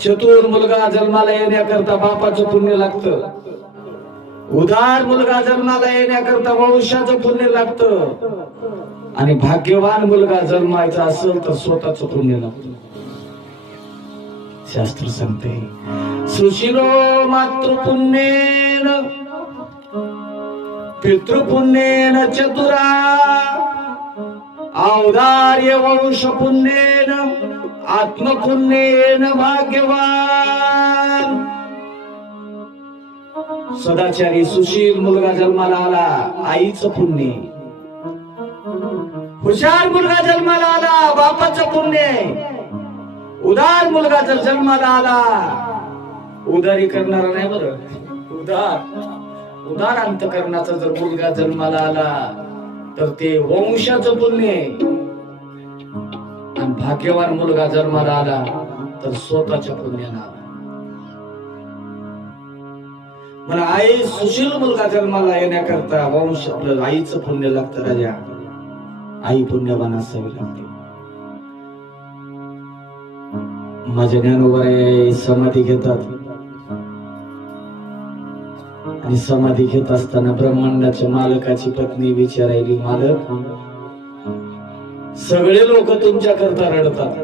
चतुर मुलगा जन्माला येण्याकरता बापाचं पुण्य लागतं. उदार मुलगा जन्माला येण्याकरता वंशाचं पुण्य लागतं. आणि भाग्यवान मुलगा जन्मायचा असेल तर स्वतःचं पुण्य लागतं. शास्त्र सांगते सुशीलो मातृपुण्येन पितृपुण्येन चतुरा औदार्य वंश पुण्येन आत्मपुण्येन भाग्यवान. सदाचारी सुशील मुलगा जन्माला आला आईचं पुण्य. हुशार मुलगा जन्माला आला बापाचं पुण्य. उदार मुलगा जर जन्माला आला, उदारी करणारा नाही बरं, उदार अंतकरणाचा जर मुलगा जन्माला आला तर ते वंशाचं पुण्य. आणि भाग्यवान मुलगा जन्माला आला तर स्वतःच्या पुण्याला. मला आई सुशील मुलगा जन्माला येण्याकरता वंश आपलं आईचं पुण्य लागतं. राजा आई पुण्यवान असावी लागते. माझ्या ज्ञानोबा समाधी घेतात आणि समाधी घेत असताना ब्रह्मांडाच्या मालकाची पत्नी विचारायली, मालक सगळे लोक तुमच्या करता रडतात,